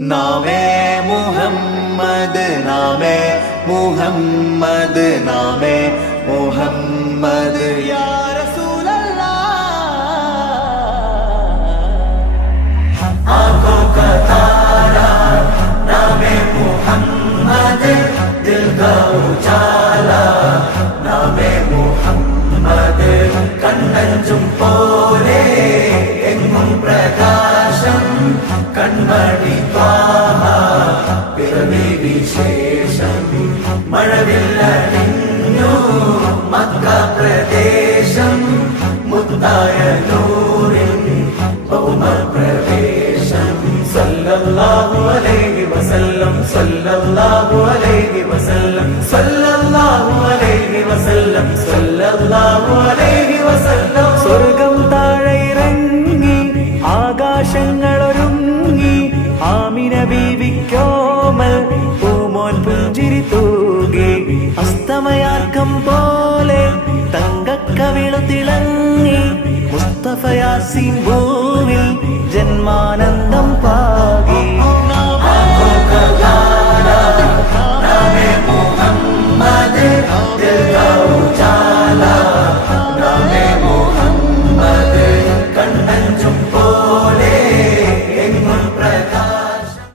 നാമേ മുഹമ്മദ് നാമേ മുഹമ്മദ് നാമേ മുഹമ്മദ് യാ റസൂലല്ലാഹ് ആँखों का तारा नामे मुहम्मद दिल का उजाला नामे मुहम्मद കണ്ണഞ്ചും പോലെ എങ്ങും പ്രകാശം കൺമണി ത്വാഹ പിറവി വിശേഷം മഴവില്ലണിഞ്ഞു മക്ക പ്രദേശം മുത്തായ നൂറിൻ ഭൗമ പ്രവേശം സല്ലല്ലാഹു അലൈഹി വസല്ലം സല്ലല്ലാഹു അലൈഹി വസല്ലം സല്ലല്ലാഹു അലൈഹി വസല്ലം സല്ലല്ലാഹു അലൈഹി വസല്ലം സ്വർഗം താഴെ ഇറങ്ങി ആകാശങ്ങളൊരുങ്ങി ആമിന ബീവിക്കോമൽ പൂമോൻ പുഞ്ചിരി തൂകി അസ്തമയാർക്കം പോലെ തങ്കക്കവിളു തിളങ്ങി മുസ്തഫ യാസീൻ ഭൂവിൽ ജന്മാനന്ദം പാകി